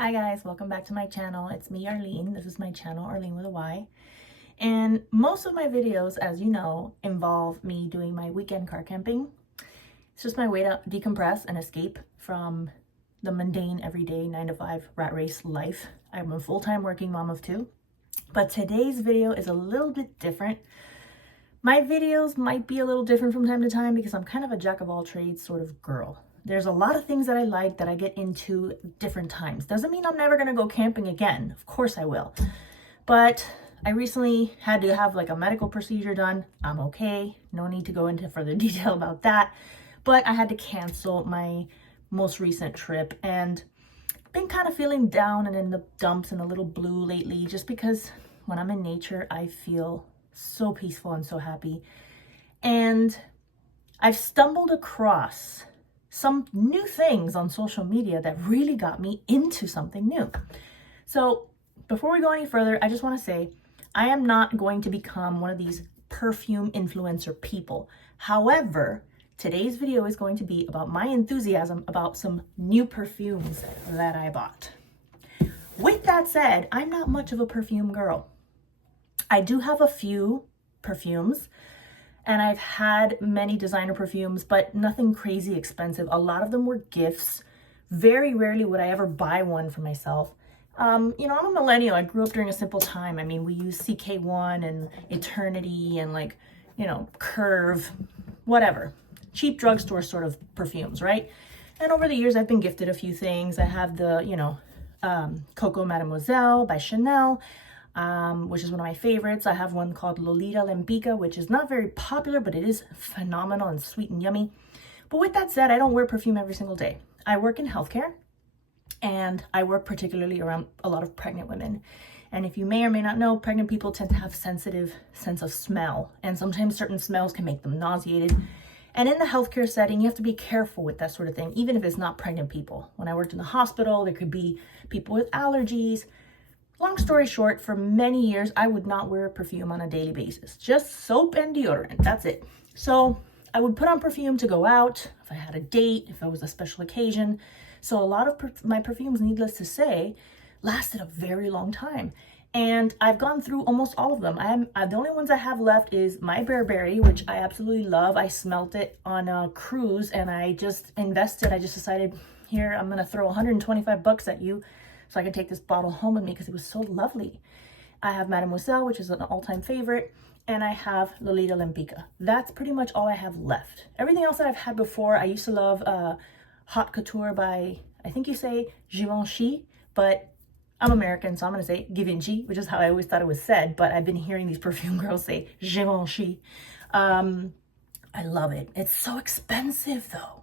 Hi guys, welcome back to my channel. It's me, Arlene. This is my channel, Arlene with a Y. And most of my videos, as you know, involve me doing my weekend car camping. It's just my way to decompress and escape from the mundane, everyday 9-to-5 rat race life. I'm a full-time working mom of two. But today's video is a little bit different. My videos might be a little different from time to time because I'm kind of a jack of all trades sort of girl. There's a lot of things that I like that I get into different times. Doesn't mean I'm never going to go camping again. Of course I will. But I recently had to have like a medical procedure done. I'm okay. No need to go into further detail about that. But I had to cancel my most recent trip and been kind of feeling down and in the dumps and a little blue lately, just because when I'm in nature, I feel so peaceful and so happy. And I've stumbled across some new things on social media that really got me into something new. So before we go any further, I just want to say I am not going to become one of these perfume influencer people. However, today's video is going to be about my enthusiasm about some new perfumes that I bought. With that said, I'm not much of a perfume girl. I do have a few perfumes, and I've had many designer perfumes, but nothing crazy expensive. A lot of them were gifts. Very rarely would I ever buy one for myself. I'm a millennial. I grew up during a simple time. I mean, we use CK1 and Eternity and Curve, whatever. Cheap drugstore sort of perfumes, right? And over the years, I've been gifted a few things. I have the, Coco Mademoiselle by Chanel, which is one of my favorites. I have one called Lolita Lempica, which is not very popular, but it is phenomenal and sweet and yummy. But with that said, I don't wear perfume every single day. I work in healthcare, and I work particularly around a lot of pregnant women. And if you may or may not know, pregnant people tend to have sensitive sense of smell, and sometimes certain smells can make them nauseated. And in the healthcare setting, you have to be careful with that sort of thing, even if it's not pregnant people. When I worked in the hospital, there could be people with allergies. Long story short, for many years, I would not wear perfume on a daily basis. Just soap and deodorant, that's it. So I would put on perfume to go out, if I had a date, if it was a special occasion. So a lot of my perfumes, needless to say, lasted a very long time. And I've gone through almost all of them. The only ones I have left is My Bearberry, which I absolutely love. I smelt it on a cruise and I just invested. I just decided, here, I'm going to throw 125 bucks at you so I can take this bottle home with me because it was so lovely. I have Mademoiselle, which is an all-time favorite, and I have Lolita Lempica. That's pretty much all I have left. Everything else that I've had before, I used to love Haute Couture by, I think you say Givenchy, but I'm American, so I'm going to say Givenchy, which is how I always thought it was said, but I've been hearing these perfume girls say Givenchy. I love it. It's so expensive though.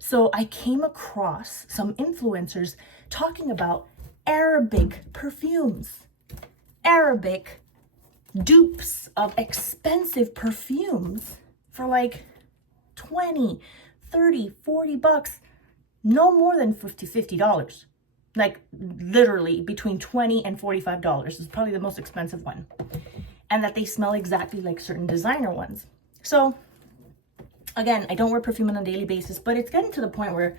So I came across some influencers talking about Arabic perfumes, Arabic dupes of expensive perfumes for like 20, 30, 40 bucks, no more than $50. Like literally between $20 and $45 is probably the most expensive one. And that they smell exactly like certain designer ones. So again, I don't wear perfume on a daily basis, but it's getting to the point where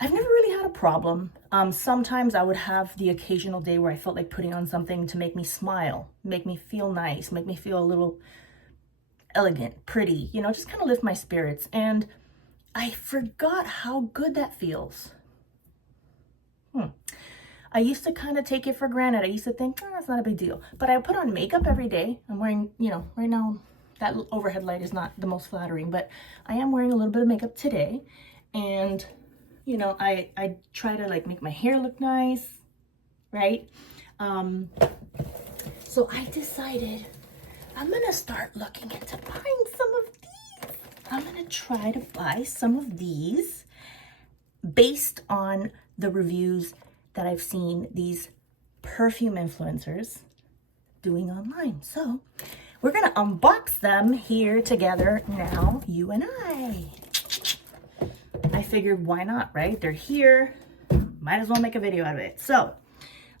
I've never really had a problem. Sometimes I would have the occasional day where I felt like putting on something to make me smile, make me feel nice, make me feel a little elegant, pretty, just kind of lift my spirits. And I forgot how good that feels. I used to kind of take it for granted. I used to think, oh, that's not a big deal. But I put on makeup every day. I'm wearing, right now, that overhead light is not the most flattering, but I am wearing a little bit of makeup today. And I try to make my hair look nice, right? So I decided I'm gonna start looking into buying some of these. I'm gonna try to buy some of these based on the reviews that I've seen these perfume influencers doing online. So we're gonna unbox them here together now, you and I figured, why not, right? They're here. Might as well make a video out of it. So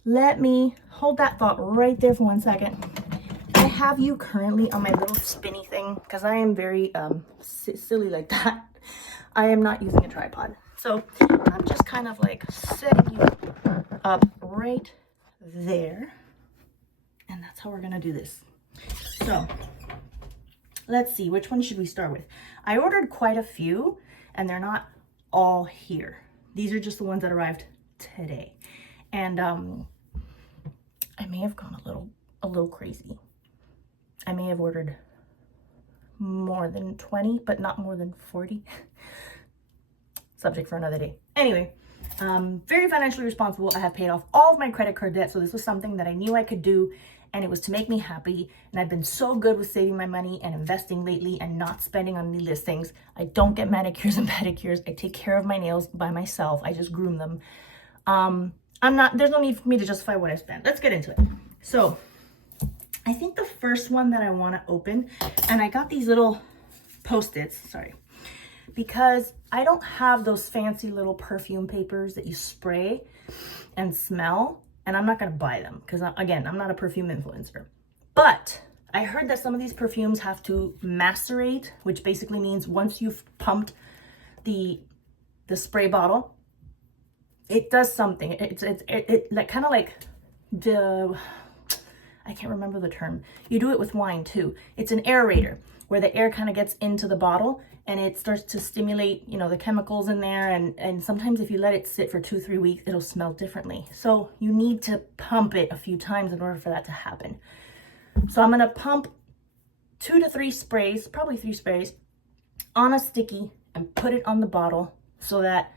let me hold that thought right there for 1 second. I have you currently on my little spinny thing because I am very silly like that. I am not using a tripod. So I'm just kind of like setting you up right there. And that's how we're gonna do this. So let's see, which one should we start with? I ordered quite a few and they're not all here. These are just the ones that arrived today. And I may have gone a little crazy. I may have ordered more than 20, but not more than 40. Subject for another day. Anyway, very financially responsible. I have paid off all of my credit card debt, so this was something that I knew I could do, and it was to make me happy. And I've been so good with saving my money and investing lately and not spending on needless things. I don't get manicures and pedicures. I take care of my nails by myself. I just groom them. There's no need for me to justify what I spent. Let's get into it. So I think the first one that I want to open, and I got these little Post-its, sorry, because I don't have those fancy little perfume papers that you spray and smell, and I'm not going to buy them because, again, I'm not a perfume influencer. But I heard that some of these perfumes have to macerate, which basically means once you've pumped the spray bottle, it does something. It like kind of like I can't remember the term. You do it with wine too. It's an aerator where the air kind of gets into the bottle and it starts to stimulate, you know, the chemicals in there. And sometimes if you let it sit for 2-3 weeks, it'll smell differently. So you need to pump it a few times in order for that to happen. So I'm going to pump 2 to 3 sprays, probably 3 sprays on a sticky and put it on the bottle so that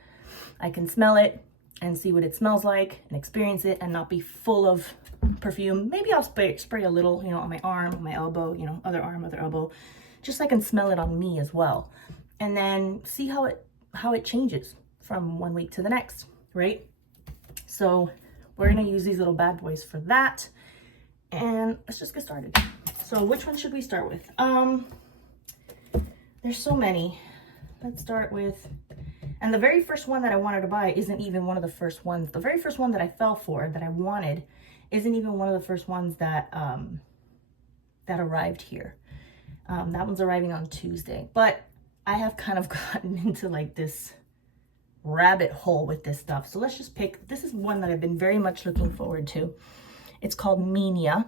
I can smell it and see what it smells like and experience it and not be full of perfume. Maybe I'll spray a little, you know, on my arm, my elbow, you know, other arm, other elbow, just so I can smell it on me as well. And then see how it changes from one week to the next, right? So we're gonna use these little bad boys for that. And let's just get started. So which one should we start with? There's so many. Let's start with, and the very first one that I wanted to buy isn't even one of the first ones. The very first one that I fell for, that I wanted, isn't even one of the first ones that that arrived here. That one's arriving on Tuesday. But I have kind of gotten into like this rabbit hole with this stuff. So let's just pick, this is one that I've been very much looking forward to. It's called Minia.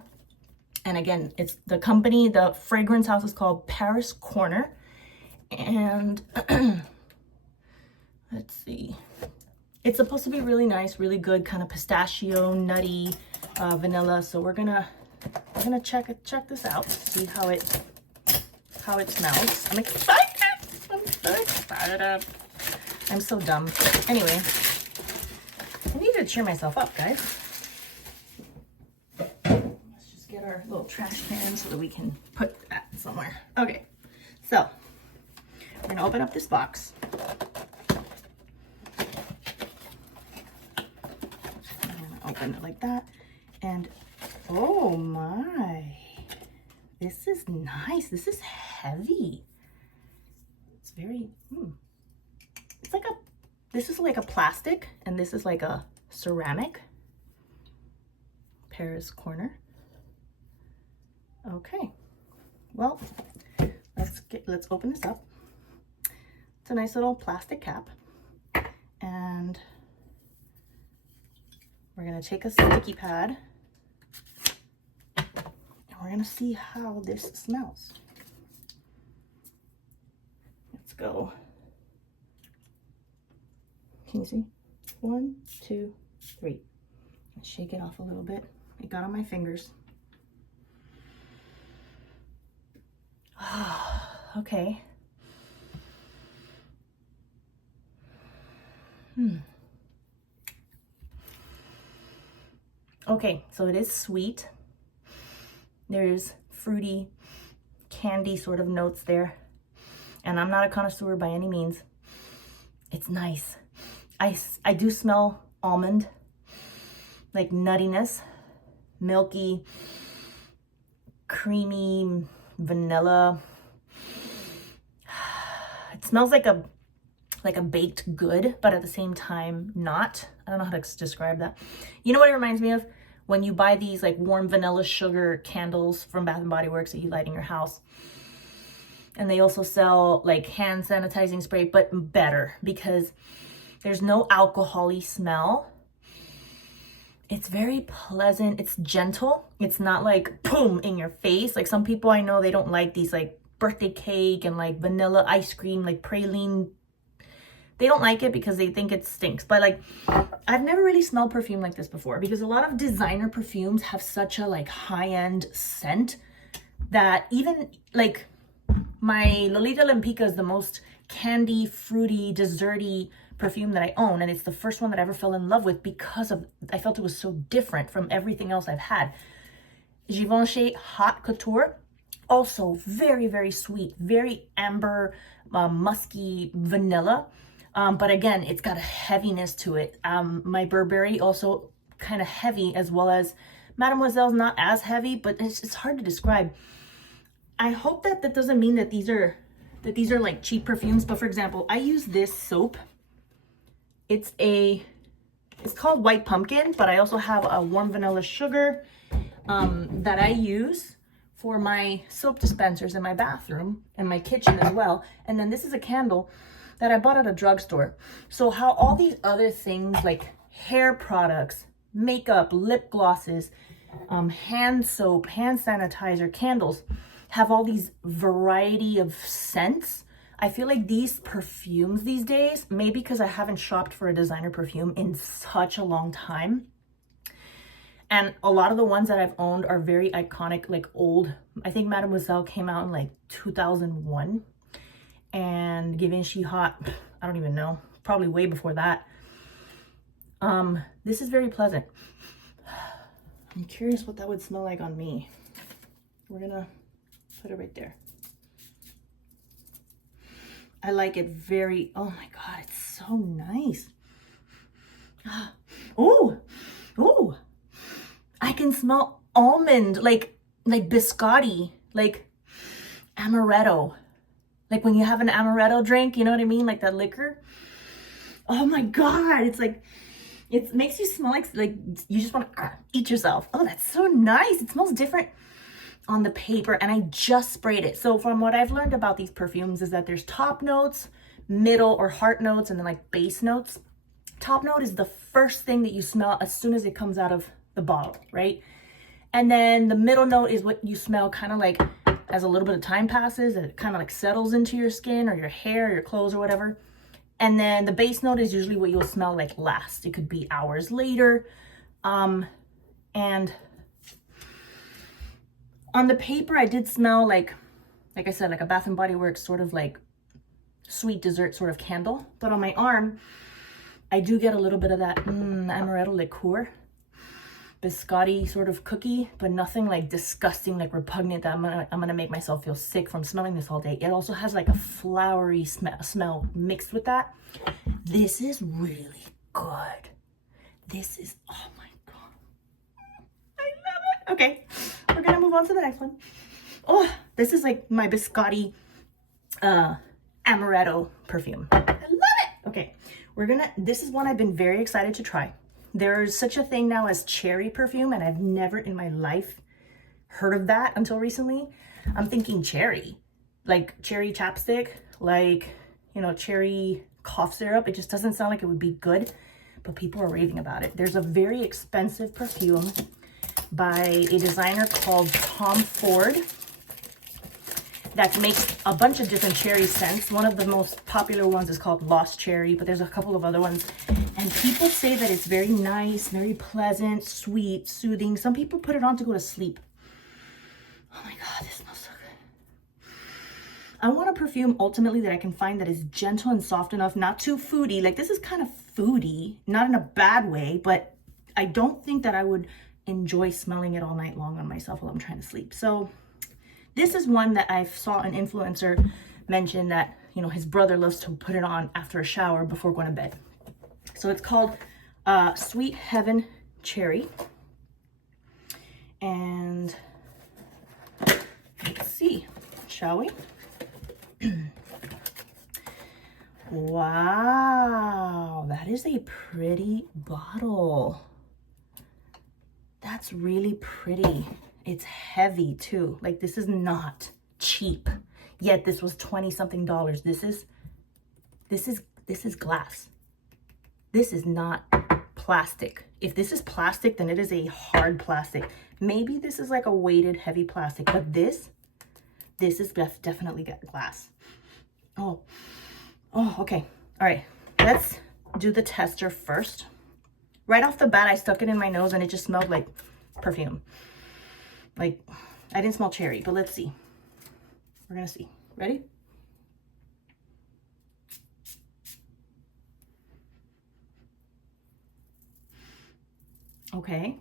And again, it's the company, the fragrance house is called Paris Corner. And let's see. It's supposed to be really nice, really good, kind of pistachio, nutty, vanilla. So we're gonna check this out, see how it smells. I'm excited. I'm so excited. I'm so dumb. Anyway, I need to cheer myself up, guys. Let's just get our little trash can so that we can put that somewhere. Okay, so we're gonna open up this box. Open it like that, and oh my, this is nice. This is heavy. It's very it's like this is like a plastic and this is like a ceramic. Paris Corner. Okay, well, let's open this up. It's a nice little plastic cap, and we're gonna take a sticky pad and we're gonna see how this smells. Let's go. Can you see? 1, 2, 3. Let's shake it off a little bit. It got on my fingers. Okay. Okay, so it is sweet. There's fruity, candy sort of notes there. And I'm not a connoisseur by any means. It's nice. I do smell almond, like nuttiness, milky, creamy, vanilla. It smells like a baked good, but at the same time not. I don't know how to describe that. You know what it reminds me of? When you buy these like warm vanilla sugar candles from Bath & Body Works that you light in your house. And they also sell like hand sanitizing spray, but better because there's no alcohol-y smell. It's very pleasant. It's gentle. It's not like boom in your face. Like some people I know, they don't like these like birthday cake and like vanilla ice cream, like praline. They don't like it because they think it stinks. But like, I've never really smelled perfume like this before, because a lot of designer perfumes have such a like high-end scent that even like my Lolita Lempica is the most candy, fruity, desserty perfume that I own, and it's the first one that I ever fell in love with because of, I felt it was so different from everything else I've had. Givenchy Hot Couture, also very, very sweet, very amber, musky vanilla, but again, it's got a heaviness to it. My Burberry also kind of heavy, as well as Mademoiselle's not as heavy, but it's hard to describe. I hope that that doesn't mean that these are like cheap perfumes, but for example, I use this soap. It's called White Pumpkin, but I also have a warm vanilla sugar that I use for my soap dispensers in my bathroom and my kitchen as well. And then this is a candle that I bought at a drugstore. So how all these other things like hair products, makeup, lip glosses, hand soap, hand sanitizer, candles have all these variety of scents. I feel like these perfumes these days, maybe because I haven't shopped for a designer perfume in such a long time, and a lot of the ones that I've owned are very iconic, like old. I think Mademoiselle came out in like 2001, and Givenchy Hot, I don't even know, probably way before that. This is very pleasant. I'm curious what that would smell like on me. We're gonna put it right there. I like it very, oh my God, it's so nice. Oh, oh, I can smell almond, like biscotti, like amaretto. Like when you have an amaretto drink, you know what I mean? Like that liquor. Oh my God, it's like, it makes you smell like you just want to eat yourself. Oh, that's so nice. It smells different on the paper, and I just sprayed it. So from what I've learned about these perfumes is that there's top notes, middle or heart notes, and then like base notes. Top note is the first thing that you smell as soon as it comes out of the bottle, right? And then the middle note is what you smell kind of like as a little bit of time passes, and it kind of like settles into your skin or your hair or your clothes or whatever. And then the base note is usually what you'll smell like last. It could be hours later. And on the paper, I did smell like I said, like a Bath and Body Works sort of like sweet dessert sort of candle. But on my arm, I do get a little bit of that amaretto liqueur, biscotti sort of cookie, but nothing like disgusting, like repugnant that I'm gonna make myself feel sick from smelling this all day. It also has like a flowery smell mixed with that. This is really good. This is, oh my God, I love it. Okay, we're gonna move on to the next one. Oh, this is like my biscotti amaretto perfume. I love it. Okay, this is one I've been very excited to try. There's such a thing now as cherry perfume, and I've never in my life heard of that until recently. I'm thinking cherry, like cherry chapstick, like, you know, cherry cough syrup. It just doesn't sound like it would be good, but people are raving about it. There's a very expensive perfume by a designer called Tom Ford that makes a bunch of different cherry scents. One of the most popular ones is called Lost Cherry, but there's a couple of other ones. And people say that it's very nice, very pleasant, sweet, soothing. Some people put it on to go to sleep. Oh my God, this smells so good. I want a perfume ultimately that I can find that is gentle and soft enough, not too foody. Like this is kind of foody, not in a bad way, but I don't think that I would enjoy smelling it all night long on myself while I'm trying to sleep. So this is one that I saw an influencer mention that, you know, his brother loves to put it on after a shower before going to bed. So it's called Sweet Heaven Cherry. And let's see, shall we? Wow, that is a pretty bottle. That's really pretty. It's heavy too. Like this is not cheap. Yet this was $20-something. This is glass. This is not plastic. If this is plastic, then it is a hard plastic. Maybe this is like a weighted heavy plastic, but this is definitely glass. Oh, okay. All right, let's do the tester first. Right off the bat, I stuck it in my nose and it just smelled like perfume. Like, I didn't smell cherry, but let's see. We're gonna see. Ready? Okay.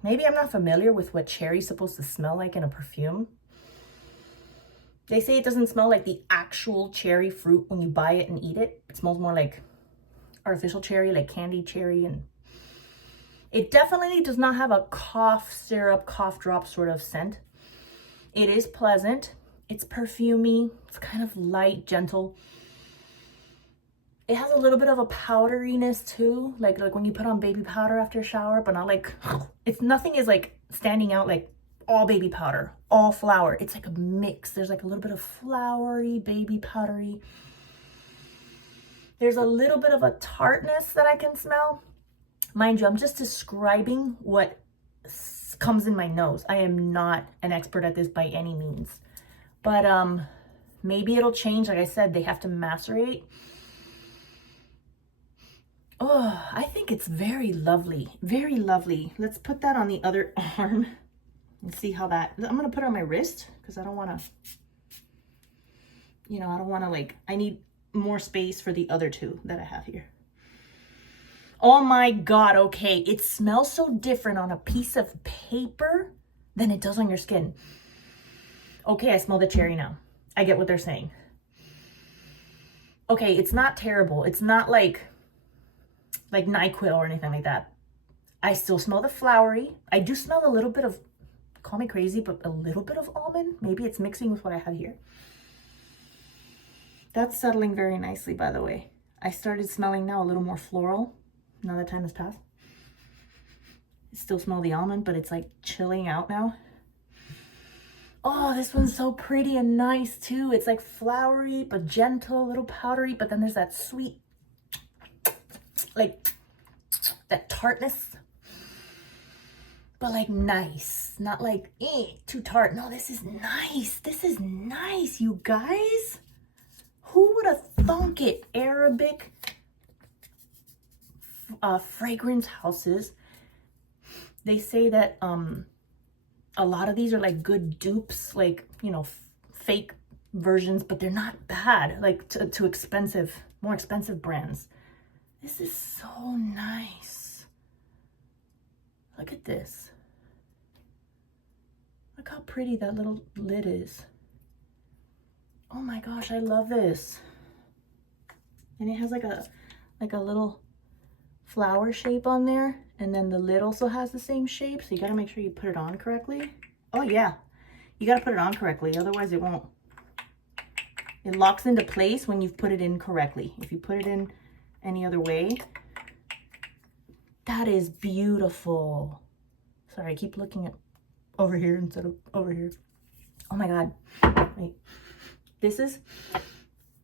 Maybe I'm not familiar with what cherry's supposed to smell like in a perfume. They say it doesn't smell like the actual cherry fruit when you buy it and eat it. It smells more like artificial cherry, like candied cherry, and it definitely does not have a cough syrup, cough drop sort of scent. It is pleasant. It's perfumey. It's kind of light, gentle. It has a little bit of a powderiness too, like when you put on baby powder after a shower, but not like, nothing is like standing out like all baby powder, all flour. It's like a mix. There's like a little bit of flowery, baby powdery. There's a little bit of a tartness that I can smell. Mind you, I'm just describing what comes in my nose. I am not an expert at this by any means, but maybe it'll change. Like I said, they have to macerate. Oh, I think it's very lovely. Very lovely. Let's put that on the other arm and see how that... I'm going to put it on my wrist because I don't want to... I don't want to like... I need more space for the other two that I have here. Oh my God, okay. It smells so different on a piece of paper than it does on your skin. Okay, I smell the cherry now. I get what they're saying. Okay, it's not terrible. It's not like NyQuil or anything like that. I still smell the flowery. I do smell a little bit of, call me crazy, but a little bit of almond. Maybe it's mixing with what I have here. That's settling very nicely, by the way. I started smelling now a little more floral. Now that time has passed. I still smell the almond, but it's like chilling out now. Oh, this one's so pretty and nice too. It's like flowery, but gentle, a little powdery, but then there's that sweet, like that tartness, but like nice, not like too tart. No, this is nice. This is nice, you guys. Who would have thunk it? Arabic fragrance houses, they say that a lot of these are like good dupes, like fake versions, but they're not bad, like to expensive, more expensive brands. This is so nice. Look at this. Look how pretty that little lid is. Oh my gosh, I love this. And it has like a little flower shape on there, and then the lid also has the same shape, so you got to make sure you put it on correctly. Oh yeah, you got to put it on correctly, otherwise it won't. It locks into place when you've put it in correctly. If you put it in any other way, that is beautiful. Sorry, I keep looking at over here instead of over here. Oh my God. Wait. This is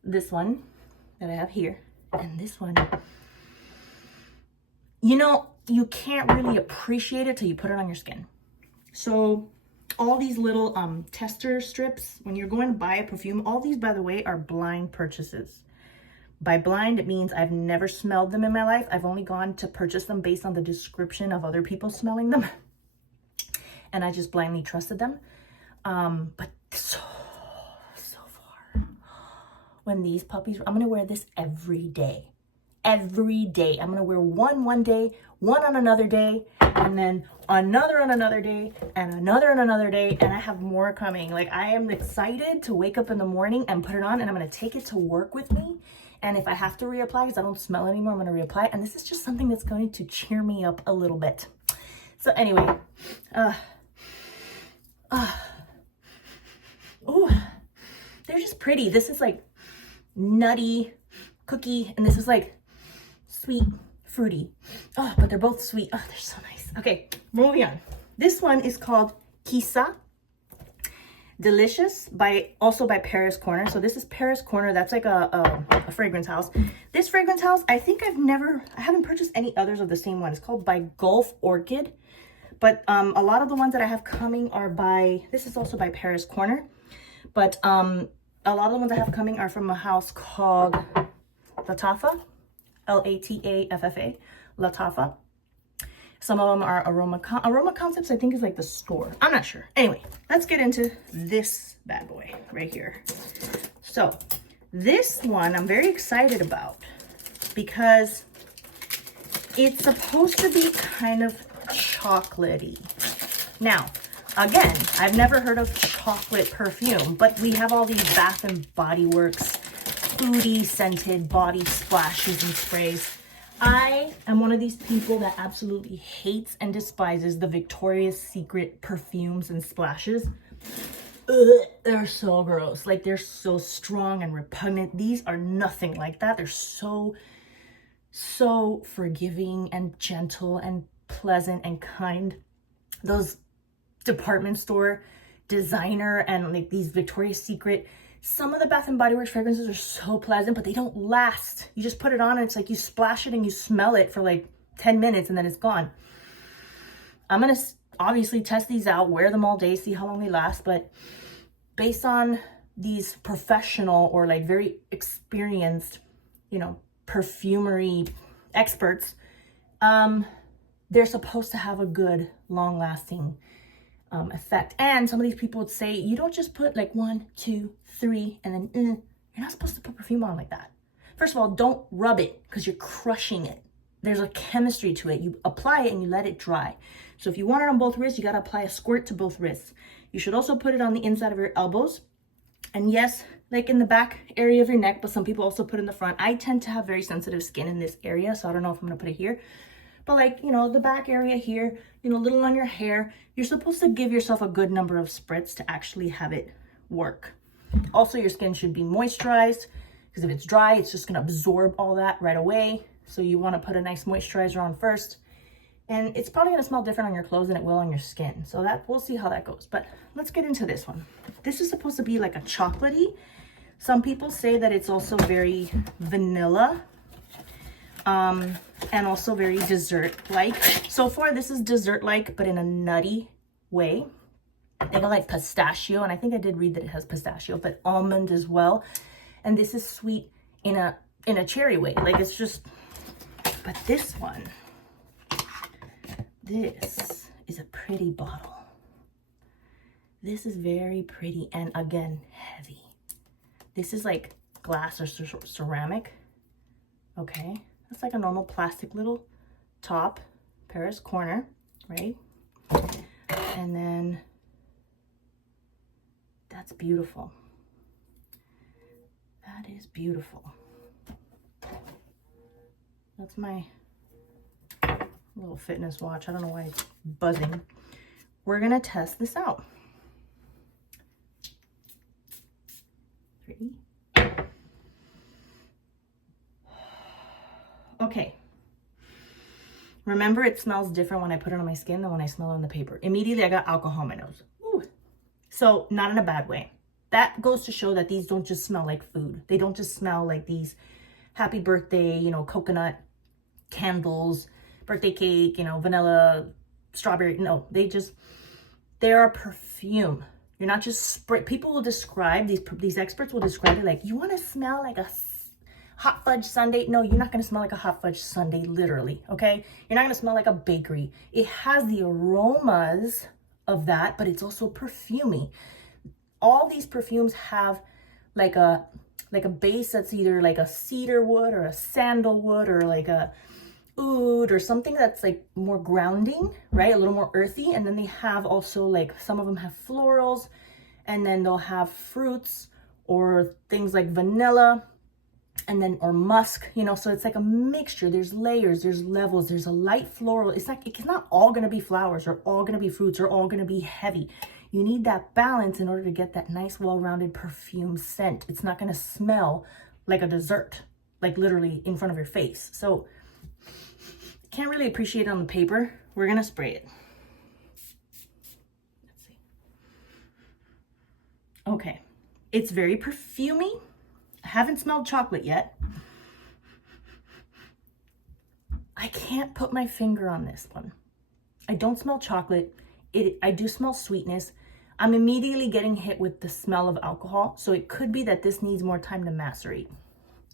this one that I have here, and this one. You can't really appreciate it till you put it on your skin. So all these little tester strips, when you're going to buy a perfume, all these, by the way, are blind purchases. By blind, it means I've never smelled them in my life. I've only gone to purchase them based on the description of other people smelling them. And I just blindly trusted them. But so far. When these puppies, I'm going to wear this every day. Every day. I'm going to wear one day, one on another day, and then another on another day, and another on another day, and I have more coming. Like, I am excited to wake up in the morning and put it on, and I'm going to take it to work with me. And if I have to reapply because I don't smell anymore, I'm going to reapply. And this is just something that's going to cheer me up a little bit. So anyway, oh, they're just pretty. This is like nutty cookie, and this is like sweet, fruity. Oh, but they're both sweet. Oh, they're so nice. Okay, moving on. This one is called Kissa. Delicious also by Paris Corner. So this is Paris Corner. That's like a fragrance house. This fragrance house, I think I haven't purchased any others of the same one. It's called by Gulf Orchid. But a lot of the ones that I have coming are this is also by Paris Corner. But a lot of the ones I have coming are from a house called Lataffa, Lataffa, Lataffa. Some of them are Aroma Concepts, I think is like the store. I'm not sure. Anyway, let's get into this bad boy right here. So this one I'm very excited about because it's supposed to be kind of chocolatey. Now, again, I've never heard of chocolate perfume, but we have all these Bath and Body Works foodie scented body splashes and sprays. I am one of these people that absolutely hates and despises the Victoria's Secret perfumes and splashes. Ugh, they're so gross. Like, they're so strong and repugnant. These are nothing like that. They're so forgiving and gentle and pleasant and kind. Those department store designer and like these Victoria's Secret, some of the Bath and Body Works fragrances are so pleasant, but they don't last. You just put it on and it's like you splash it and you smell it for like 10 minutes and then it's gone. I'm going to obviously test these out, wear them all day, see how long they last. But based on these professional or like very experienced, you know, perfumery experts, they're supposed to have a good long lasting effect. And some of these people would say, you don't just put like 1, 2, 3, and then you're not supposed to put perfume on like that. First of all, don't rub it because you're crushing it. There's a chemistry to it. You apply it and you let it dry. So if you want it on both wrists, you got to apply a squirt to both wrists. You should also put it on the inside of your elbows. And yes, like in the back area of your neck, but some people also put it in the front. I tend to have very sensitive skin in this area, so I don't know if I'm going to put it here. But like, you know, the back area here, you know, a little on your hair, you're supposed to give yourself a good number of spritz to actually have it work. Also, your skin should be moisturized because if it's dry, it's just going to absorb all that right away. So you want to put a nice moisturizer on first. And it's probably going to smell different on your clothes than it will on your skin. So we'll see how that goes. But let's get into this one. This is supposed to be like a chocolatey. Some people say that it's also very vanilla. And also very dessert-like. So far, this is dessert-like, but in a nutty way. They go like pistachio, and I think I did read that it has pistachio, but almond as well. And this is sweet in a cherry way. Like, it's just, but this one, this is a pretty bottle. This is very pretty, and again, heavy. This is like glass or ceramic. Okay. That's like a normal plastic little top, Paris Corner, right? And then that's beautiful. That is beautiful. That's my little fitness watch. I don't know why it's buzzing. We're gonna test this out. 3. Okay. Remember, it smells different when I put it on my skin than when I smell it on the paper. Immediately, I got alcohol in my nose. Ooh. So, not in a bad way. That goes to show that these don't just smell like food. They don't just smell like these happy birthday, you know, coconut candles, birthday cake, you know, vanilla, strawberry. No, they are perfume. You're not just spray. People will describe, these experts will describe it like, you want to smell like a hot fudge sundae. No, you're not going to smell like a hot fudge sundae, literally, okay? You're not going to smell like a bakery. It has the aromas of that, but it's also perfumey. All these perfumes have like a base that's either like a cedar wood or a sandalwood or like a oud or something that's like more grounding, right? A little more earthy. And then they have also like, some of them have florals, and then they'll have fruits or things like vanilla, and then or musk, you know. So it's like a mixture. There's layers, there's levels, there's a light floral. It's not all gonna be flowers or all gonna be fruits or all gonna be heavy. You need that balance in order to get that nice, well-rounded perfume scent. It's not gonna smell like a dessert, like literally in front of your face. So can't really appreciate it on the paper. We're gonna spray it. Let's see. Okay, it's very perfumey. I haven't smelled chocolate yet. I can't put my finger on this one. I don't smell chocolate. I do smell sweetness. I'm immediately getting hit with the smell of alcohol, so it could be that this needs more time to macerate.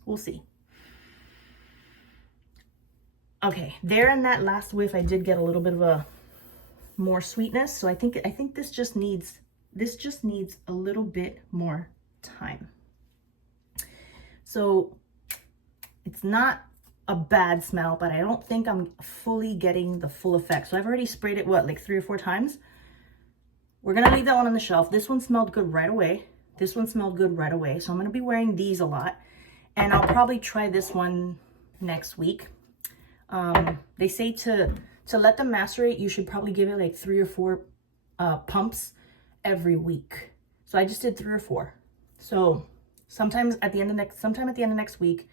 We'll see. Okay, there in that last whiff, I did get a little bit of a more sweetness, so I think this just needs a little bit more time. So it's not a bad smell, but I don't think I'm fully getting the full effect. So I've already sprayed it, what, like 3 or 4 times? We're gonna leave that one on the shelf. This one smelled good right away. This one smelled good right away. So I'm gonna be wearing these a lot. And I'll probably try this one next week. They say to let them macerate, you should probably give it like 3 or 4 pumps every week. So I just did 3 or 4. So sometime at the end of next week,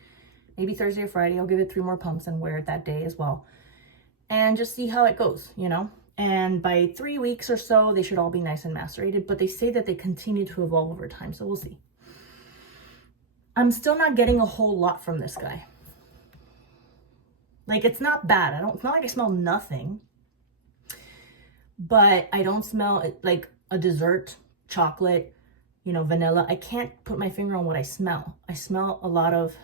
maybe Thursday or Friday, I'll give it 3 more pumps and wear it that day as well. And just see how it goes, you know? And by 3 weeks or so, they should all be nice and macerated, but they say that they continue to evolve over time, so we'll see. I'm still not getting a whole lot from this guy. Like, it's not bad. It's not like I smell nothing, but I don't smell it like a dessert, chocolate, you know, vanilla. I can't put my finger on what I smell. I smell a lot of,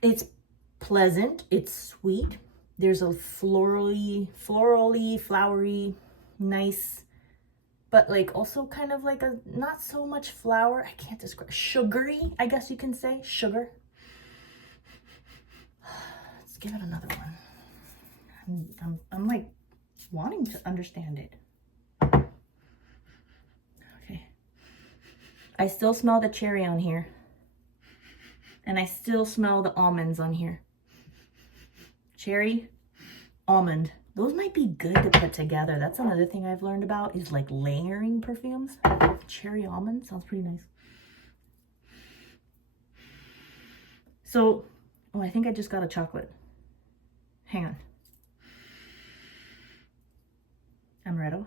it's pleasant, it's sweet. There's a florally, flowery, nice, but like also kind of like a, not so much flower. I can't describe, sugary, I guess you can say, sugar. Let's give it another one. I'm like wanting to understand it. Okay. I still smell the cherry on here. And I still smell the almonds on here. Cherry, almond. Those might be good to put together. That's another thing I've learned about is like layering perfumes. Cherry almond sounds pretty nice. So, oh, I think I just got a chocolate. Hang on. Amaretto.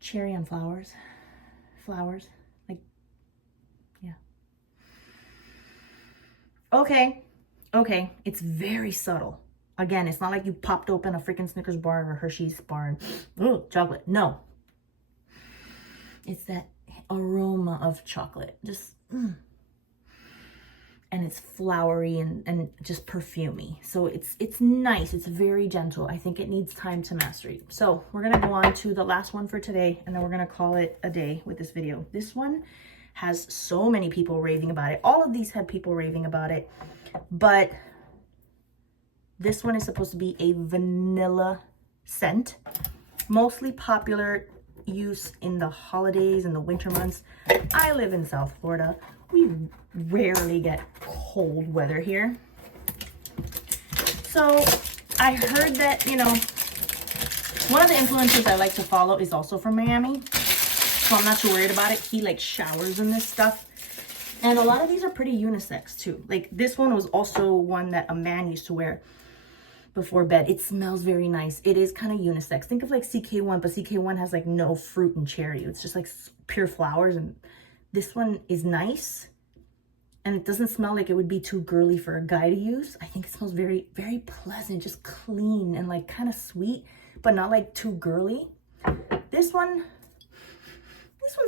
Cherry on flowers. Flowers. Like, yeah. Okay. Okay. It's very subtle. Again, it's not like you popped open a freaking Snickers bar or a Hershey's bar and, ooh, chocolate. No. It's that aroma of chocolate. Just, and it's flowery and just perfumey. So it's nice. It's very gentle. I think it needs time to macerate. So we're going to go on to the last one for today, and then we're going to call it a day with this video. This one has so many people raving about it. All of these had people raving about it, but this one is supposed to be a vanilla scent, mostly popular use in the holidays and the winter months. I live in South Florida. We rarely get cold weather here. So I heard that, you know, one of the influencers I like to follow is also from Miami. So I'm not too worried about it. He like showers in this stuff. And a lot of these are pretty unisex too. Like this one was also one that a man used to wear before bed. It smells very nice. It is kind of unisex. Think of like CK1, but CK1 has like no fruit and cherry. It's just like pure flowers. And this one is nice. And it doesn't smell like it would be too girly for a guy to use. I think it smells very, very pleasant, just clean and like kind of sweet, but not like too girly. This one's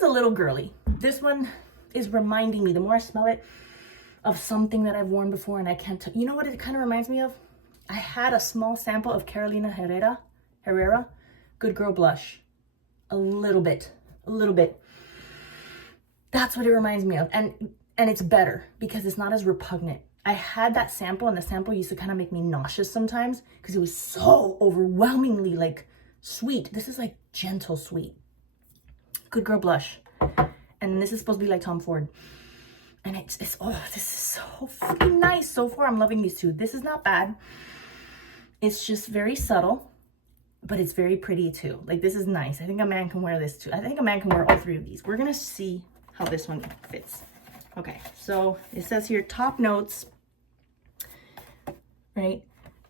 a little girly. This one is reminding me, the more I smell it, of something that I've worn before and I can't tell. You know what it kind of reminds me of? I had a small sample of Carolina Herrera Good Girl Blush. A little bit. That's what it reminds me of. And it's better because it's not as repugnant. I had that sample and the sample used to kind of make me nauseous sometimes because it was so overwhelmingly like sweet. This is like gentle sweet. Good Girl Blush. And this is supposed to be like Tom Ford. And it's oh, this is so freaking nice. So far, I'm loving these two. This is not bad. It's just very subtle, but it's very pretty too. Like this is nice. I think a man can wear this too. I think a man can wear all 3 of these. We're gonna see how this one fits. Okay, so it says here top notes, right?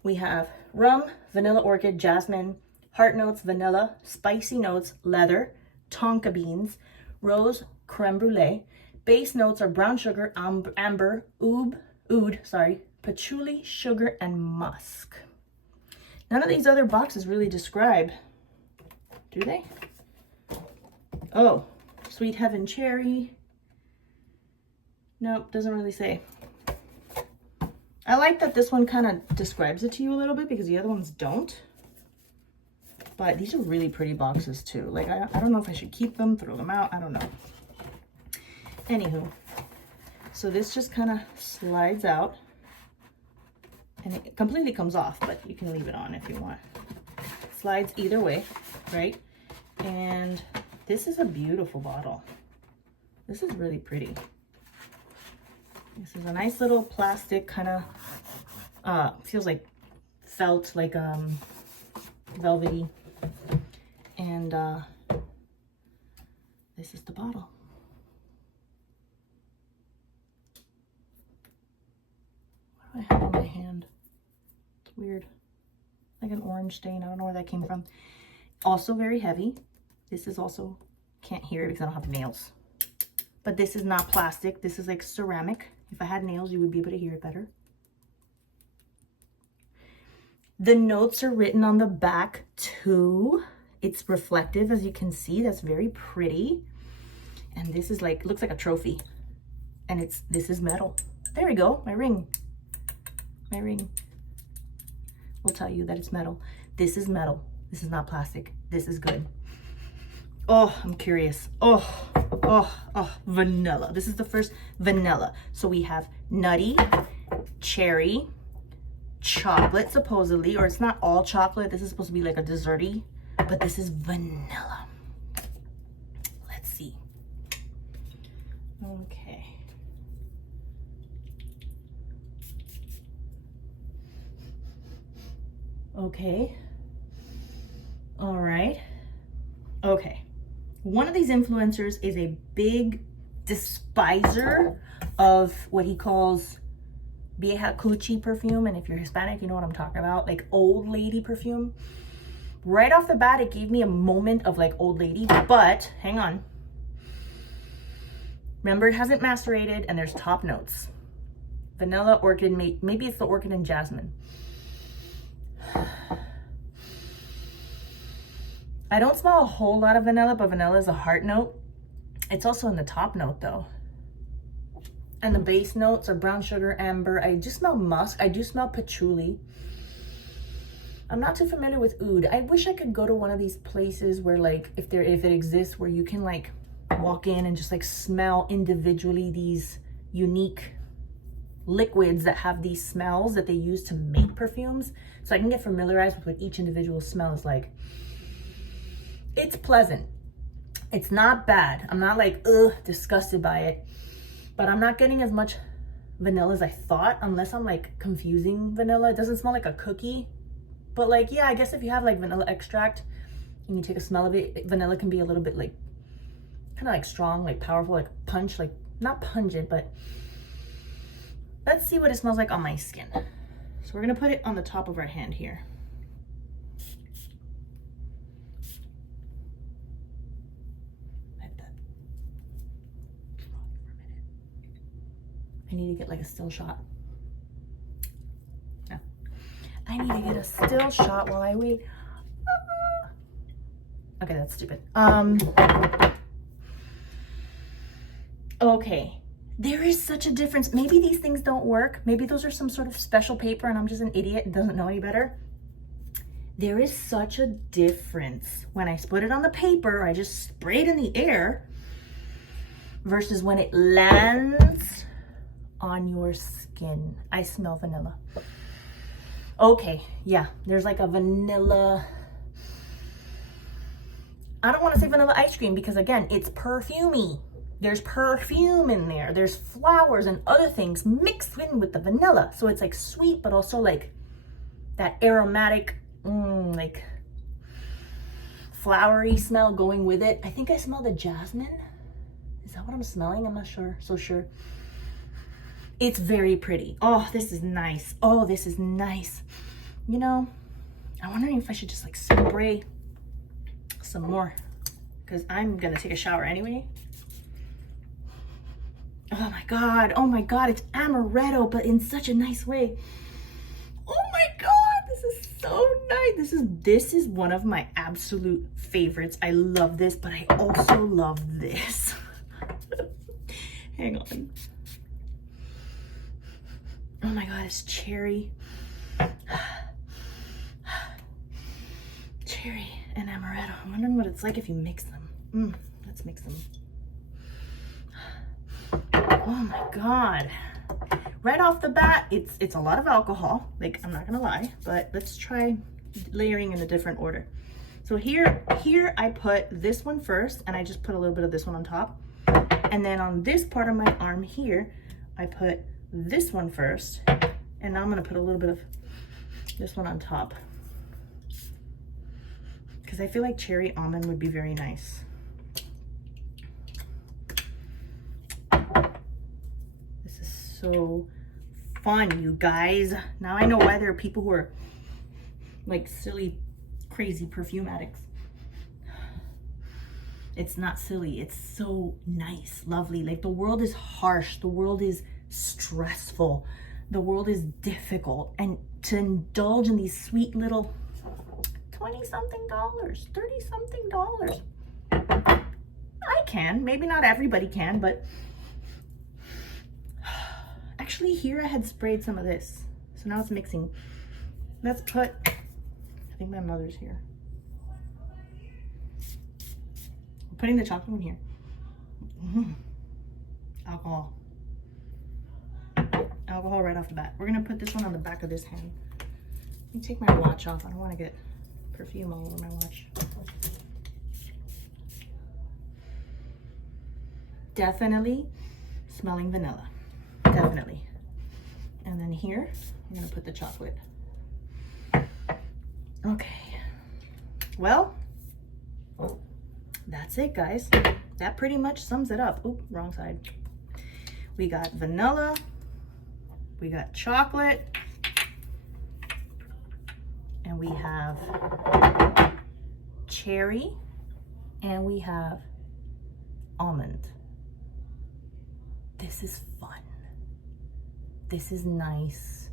We have rum, vanilla orchid, jasmine, heart notes, vanilla, spicy notes, leather, tonka beans, rose, creme brulee. Base notes are brown sugar, amber, oud, patchouli, sugar, and musk. None of these other boxes really describe, do they? Oh, sweet heaven cherry. Nope, doesn't really say. I like that this one kind of describes it to you a little bit because the other ones don't. But these are really pretty boxes too. Like, I don't know if I should keep them, throw them out. I don't know. Anywho, so this just kind of slides out. And it completely comes off, but you can leave it on if you want. Slides either way, right? And this is a beautiful bottle. This is really pretty. This is a nice little plastic kind of, feels like felt, like velvety. And this is the bottle. What do I have on my hand? It's weird. Like an orange stain. I don't know where that came from. Also very heavy. This is also, can't hear it because I don't have nails. But this is not plastic. This is like ceramic. If I had nails, you would be able to hear it better. The notes are written on the back too. It's reflective, as you can see. That's very pretty. And this is like, looks like a trophy. And this is metal. There we go, my ring. My ring will tell you that it's metal. This is metal. This is not plastic. This is good. Oh, I'm curious. Oh, vanilla. This is the first vanilla. So we have nutty, cherry, chocolate supposedly, or it's not all chocolate. This is supposed to be like a desserty, but this is vanilla. Let's see. Okay. Okay. All right. Okay. One of these influencers is a big despiser of what he calls vieja cuchi perfume. And if you're Hispanic, you know what I'm talking about. Like old lady perfume. Right off the bat, it gave me a moment of like old lady. But hang on. Remember, it hasn't macerated and there's top notes. Vanilla, orchid, maybe it's the orchid and jasmine. I don't smell a whole lot of vanilla, but vanilla is a heart note. It's also in the top note though. And the base notes are brown sugar, amber. I just smell musk. I do smell patchouli. I'm not too familiar with oud. I wish I could go to one of these places where like, if it exists, where you can like walk in and just like smell individually these unique liquids that have these smells that they use to make perfumes. So I can get familiarized with what each individual smell is like. It's pleasant. It's not bad. I'm not like, ugh, disgusted by it. But I'm not getting as much vanilla as I thought, unless I'm like confusing vanilla. It doesn't smell like a cookie. But like, yeah, I guess if you have like vanilla extract and you take a smell of it, vanilla can be a little bit like, kind of like strong, like powerful, like punch, like not pungent, but let's see what it smells like on my skin. So we're gonna put it on the top of our hand here. I need to get like a still shot. No. I need to get a still shot while I wait. Okay, that's stupid. Okay. There is such a difference. Maybe these things don't work. Maybe those are some sort of special paper and I'm just an idiot and doesn't know any better. There is such a difference when I put it on the paper, I just spray it in the air, versus when it lands on your skin. I smell vanilla. Okay, yeah, there's like a vanilla, I don't want to say vanilla ice cream because again, it's perfumey. There's perfume in there. There's flowers and other things mixed in with the vanilla. So it's like sweet, but also like that aromatic, like flowery smell going with it. I think I smell the jasmine. Is that what I'm smelling? I'm not so sure. It's very pretty. Oh, this is nice. Oh, this is nice. You know, I'm wondering if I should just like spray some more, because I'm gonna take a shower anyway. Oh my god, it's amaretto, but in such a nice way. Oh my god, this is so nice. This is one of my absolute favorites. I love this, but I also love this. Hang on. Oh my god, it's cherry. Cherry and amaretto. I'm wondering what it's like if you mix them. Let's mix them. Oh my god. Right off the bat, it's a lot of alcohol. Like, I'm not gonna lie, but let's try layering in a different order. So here I put this one first, and I just put a little bit of this one on top. And then on this part of my arm here, I put this one first, and now I'm gonna put a little bit of this one on top, because I feel like cherry almond would be very nice. This is so fun, you guys. Now I know why there are people who are like silly, crazy perfume addicts. It's not silly, it's so nice, lovely. Like, the world is harsh, the world is stressful, the world is difficult, and to indulge in these sweet little $20-something, $30-something, I can. Maybe not everybody can, but actually here I had sprayed some of this, so now it's mixing. Let's put, I think my mother's here. I'm putting the chocolate one here. Alcohol right off the bat. We're gonna put this one on the back of this hand. Let me take my watch off. I don't want to get perfume all over my watch. Definitely smelling vanilla. Definitely. And then here, I'm gonna put the chocolate. Okay. Well, that's it, guys. That pretty much sums it up. Oop, wrong side. We got vanilla. We got chocolate. And we have cherry. And we have almond. This is fun. This is nice.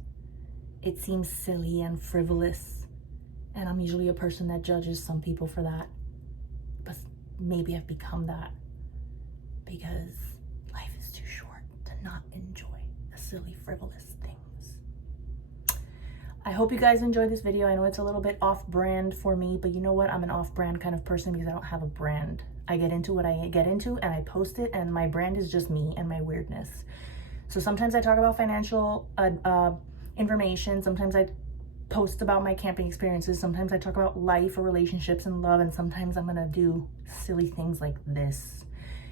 It seems silly and frivolous. And I'm usually a person that judges some people for that. But maybe I've become that because life is too short to not enjoy the silly, frivolous things. I hope you guys enjoyed this video. I know it's a little bit off-brand for me, but you know what? I'm an off-brand kind of person because I don't have a brand. I get into what I get into and I post it, and my brand is just me and my weirdness. So sometimes I talk about financial information. Sometimes I post about my camping experiences. Sometimes I talk about life or relationships and love, and sometimes I'm gonna do silly things like this.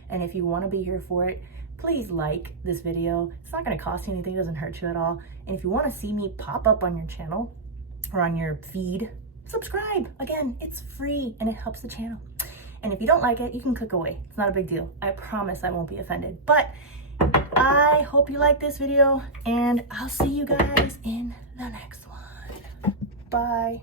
And if you want to be here for it, please like this video. It's not gonna cost you anything, it doesn't hurt you at all. And if you want to see me pop up on your channel or on your feed, subscribe. Again, it's free and it helps the channel. And if you don't like it, you can click away. It's not a big deal. I promise I won't be offended. But I hope you like this video, and I'll see you guys in the next one. Bye.